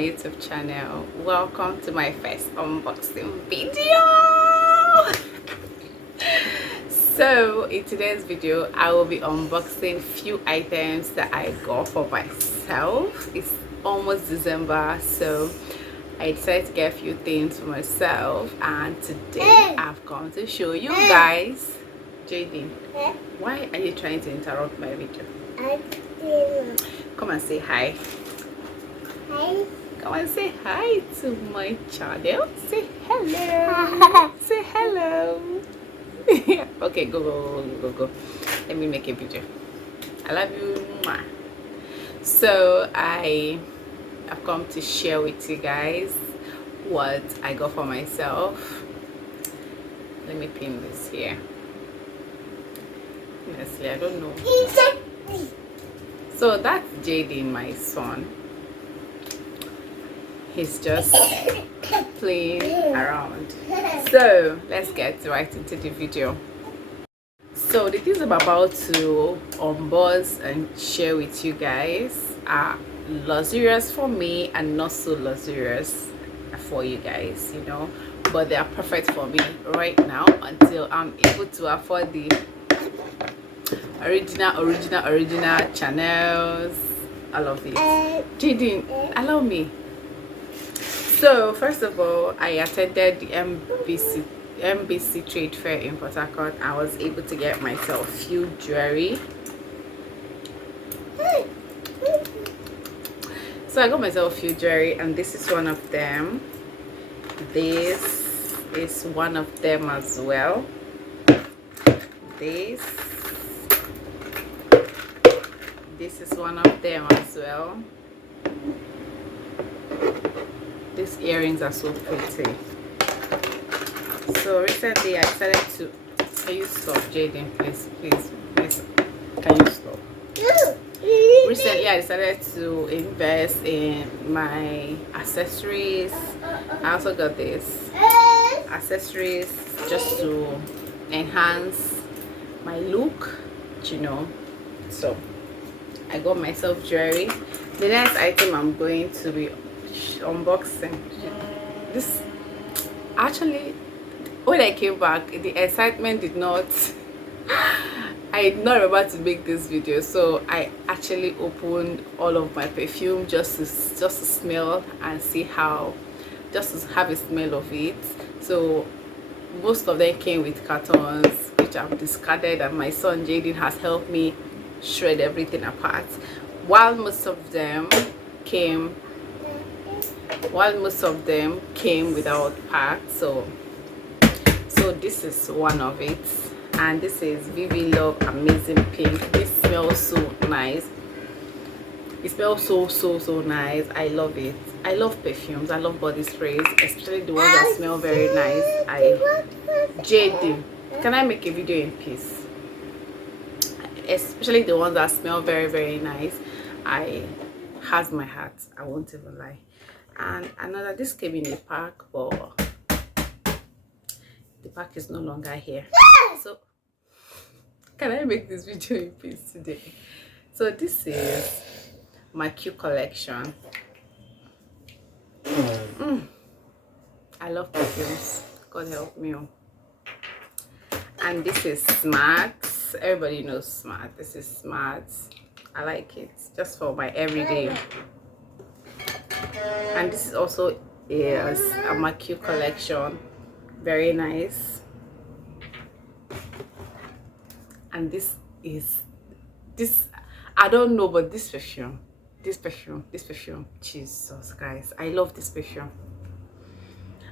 my YouTube channel. Welcome to my first unboxing video. So in today's video I will be unboxing few items that I got for myself. It's almost December, so I decided to get a few things for myself, and today I've come to show you guys. Jaden, why are you trying to interrupt my video? Come and say hi. Hi. Come and say hi to my channel. Say hello. Say hello. Okay, go. Let me make a video. I love you. Mwah. So I have come to share with you guys what I got for myself. Let me pin this here. Honestly, I don't know. So that's Jaden, my son. He's just playing around. So let's get right into the video. So the things I'm about to unbox and share with you guys are luxurious for me and not so luxurious for you guys, you know, but they are perfect for me right now until I'm able to afford the original channels. I love it. Jaden, allow me. So first of all, I attended the MBC trade fair in Port Harcourt. I was able to get myself a few jewelry. So I got myself a few jewelry, and this is one of them. This is one of them as well. This is one of them as well. These earrings are so pretty. So recently I decided to... Can you stop, Jaden? Please. Can you stop? Recently I decided to invest in my accessories. I also got this accessories just to enhance my look, you know. So I got myself jewelry. The next item I'm going to be unboxing, this actually, when I came back, the excitement did not I did not remember to make this video, so I actually opened all of my perfume just to smell and see how, just to have a smell of it. So most of them came with cartons which I've discarded, and my son Jaden has helped me shred everything apart, while most of them came without parts. So this is one of it, and this is Vivi Love Amazing Pink. This smells so nice. It smells so nice. I love it. I love perfumes. I love body sprays, especially the ones that smell very nice. Jaden, can I make a video in peace? Especially the ones that smell very nice. I has my heart, I won't even lie. And another, this came in a pack, but the pack is no longer here. So can I make this video in peace today? So this is my Q collection. I love perfumes, God help me. And this is Smart. Everybody knows Smart. This is Smart. I like it just for my everyday. And this is also a Q collection, very nice. And this I don't know, but this perfume, Jesus guys, I love this perfume.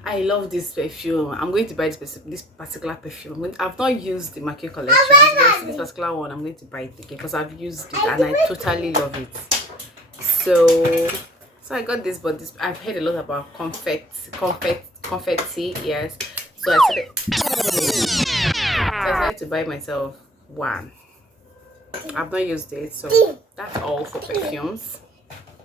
I love this perfume. I'm going to buy this particular perfume. I've not used the Q collection, but this particular one I'm going to buy it again because I've used it and I totally love it. So I got this, but this, I've heard a lot about confetti, yes. So I decided to buy myself one. I've not used it, so that's all for perfumes.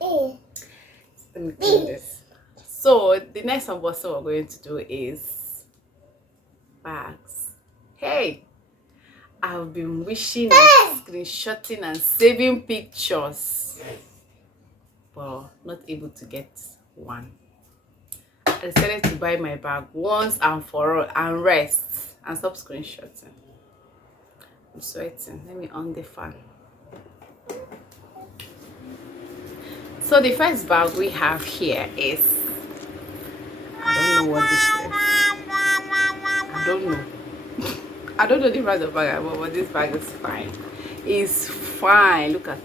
Let me clean this. So the next unboxing we're going to do is bags. Hey, I've been wishing and screenshotting and saving pictures, but not able to get one. I decided to buy my bag once and for all and rest and stop screenshotting. I'm sweating. Let me on the fan. So the first bag we have here is, I don't know what this is. I don't know. I don't know the brand of bag, but this bag is fine. It's fine. Look at it.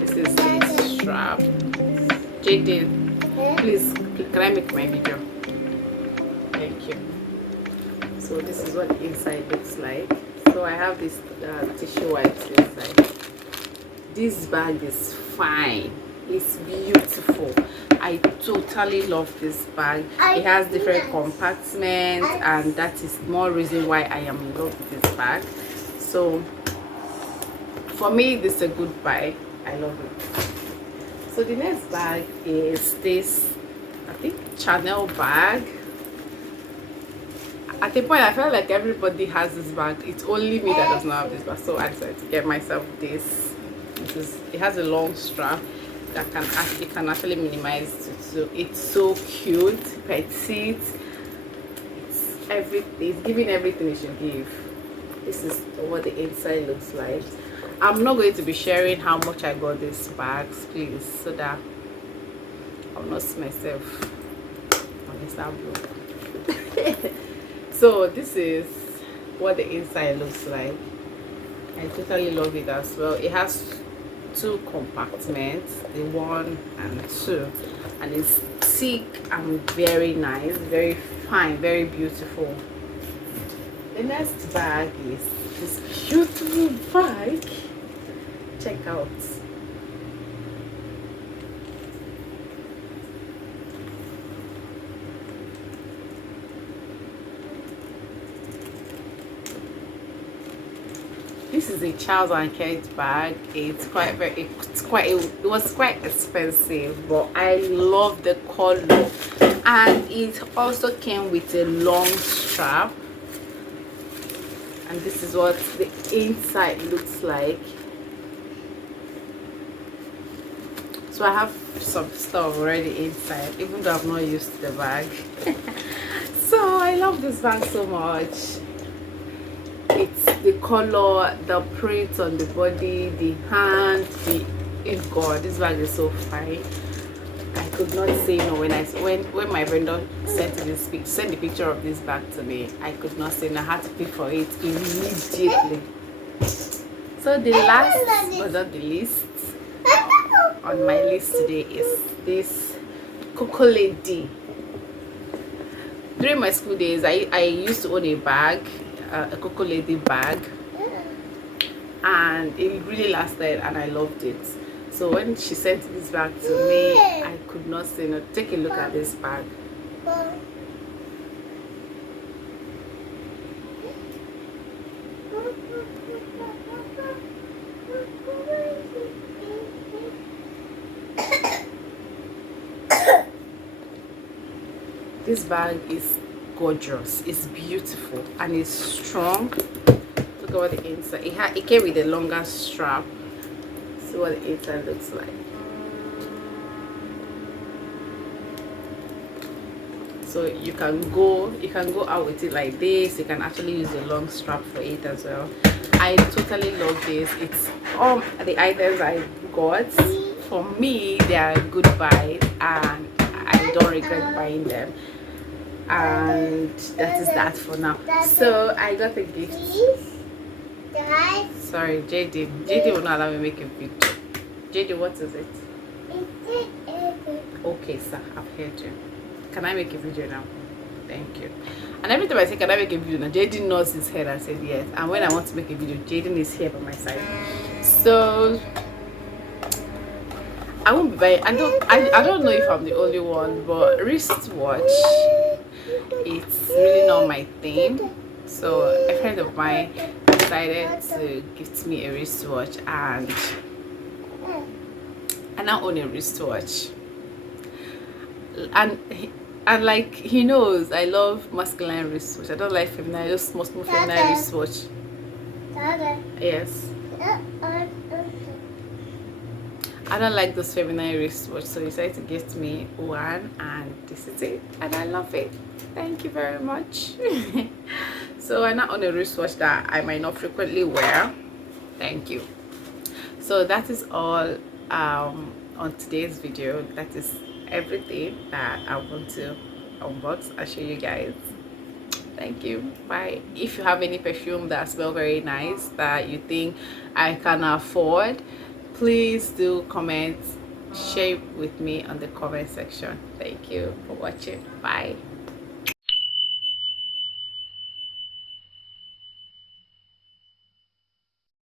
This is the strap. Jaden, please, can I make my video? Thank you. So this is what the inside looks like. So I have this tissue wipes inside. This bag is fine. It's beautiful. I totally love this bag. It has different compartments, and that is more reason why I am in love with this bag. So for me, this is a good buy. I love it. So the next bag is this, I think, Chanel bag. At a point, I felt like everybody has this bag. It's only me that does not have this bag. So I decided to get myself this. It has a long strap that can actually minimize it. So it's so cute, petite. It's everything. It's giving everything it should give. This is what the inside looks like. I'm not going to be sharing how much I got these bags, please, so that I'll not see myself on Instagram. So this is what the inside looks like. I totally love it as well. It has two compartments, the 1 and 2, and it's thick and very nice, very fine, very beautiful. The next bag is this beautiful bag. Check out. This is a Charles and Kate bag. It was quite expensive, but I love the color, and it also came with a long strap, and this is what the inside looks like. So I have some stuff already inside, even though I've not used the bag. So I love this bag so much. It's the color, the print on the body, the hand, God, this bag is so fine. I could not say no when my vendor sent the picture of this bag to me. I could not say no. I had to pay for it immediately. So the last but not the least on my list today is this Coco Lady. During my school days, I used to own a bag, a Coco Lady bag, and it really lasted, and I loved it. So when she sent this bag to me, I could not say no. Take a look at this bag. This bag is gorgeous, it's beautiful, and it's strong. Look at what the inside, it came with a longer strap. See what the inside looks like. So you can go out with it like this. You can actually use a long strap for it as well. I totally love this. It's all the items I got. For me, they are good buys, and I don't regret buying them. And that is that for now. So I got a gift. Sorry, JD will not allow me to make a video. JD, what is it? Okay, sir, I've heard you. Can I make a video now? Thank you. And every time I say can I make a video now, JD nods his head and said yes. And when I want to make a video, Jaden is here by my side. So I won't be buying. I don't know if I'm the only one, but wristwatch, it's really not my thing. So a friend of mine decided to gift me a wristwatch, and I now own a wristwatch. And And like he knows I love masculine wristwatch. I don't like feminine, just small feminine wristwatch. Yes. I don't like those feminine wristwatch, so he decided to gift me one, and this is it, and I love it. Thank you very much. So I'm not on a wristwatch that I might not frequently wear. Thank you. So that is all on today's video. That is everything that I want to unbox and show you guys. Thank you. Bye. If you have any perfume that smell very nice that you think I can afford, please do comment, share with me on the comment section. Thank you for watching. Bye.